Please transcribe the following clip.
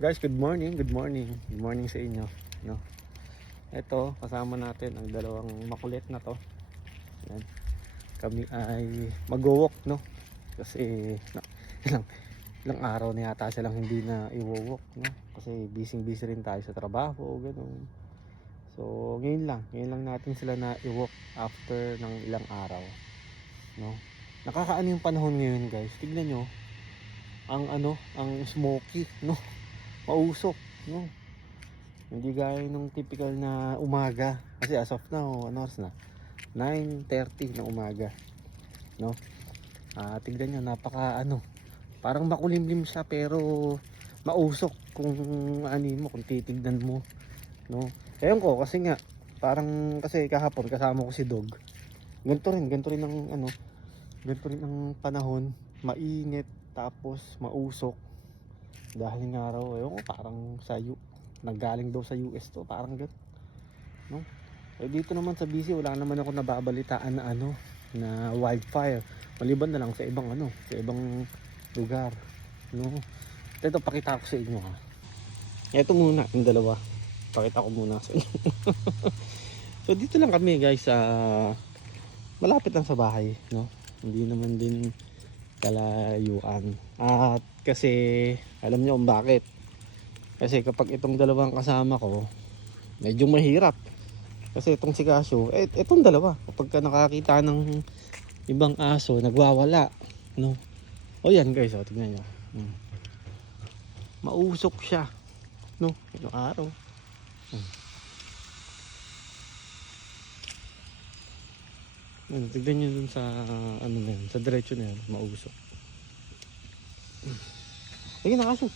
Guys, good morning, good morning. Good morning sa inyo, no. Ito, kasama natin ang dalawang makulit na 'to. Yan. Kami ay mag-walk, no. Kasi ilang ilang araw na yata silang hindi na i-walk, no. Kasi busy rin tayo sa trabaho, ganoon. So, ngayon lang natin sila na i-walk after ng ilang araw, no. Nakakaano yung panahon ngayon, guys. Tignan nyo, ang smoky, no. Mausok, no. Hindi gaya nung typical na umaga. Kasi as of now, ano oras na? 9:30 ng umaga, no. Tignan nyo, parang makulimlim siya pero mausok kung kung titignan mo, no. Ewan ko kasi nga parang kasi kahapon kasama ko si Dog. Ganito rin ang panahon, mainit tapos mausok dahil ng araw. Ewan ko, parang nanggaling daw sa US to, parang gano'n, no. Dito naman sa BC wala naman ako nababalitaan na wildfire, maliban na lang sa ibang lugar, no. Ito pakita ko sa inyo, ha. Ito muna yung dalawa, pakita ko muna sa inyo. So dito lang kami, guys, malapit lang sa bahay, no. Hindi naman din kalayuan. At kasi alam niyo kung bakit. Kasi kapag itong dalawang kasama ko, medyo mahirap. Kasi itong si Casio, itong dalawa, kapag ka nakakita ng ibang aso, nagwawala, no. O yan, guys, tingnan nyo. Mausok siya, no. Itong araw. Tignan nyo dun sa na yan, sa diretso na yan, mausok. Sige na, Casio.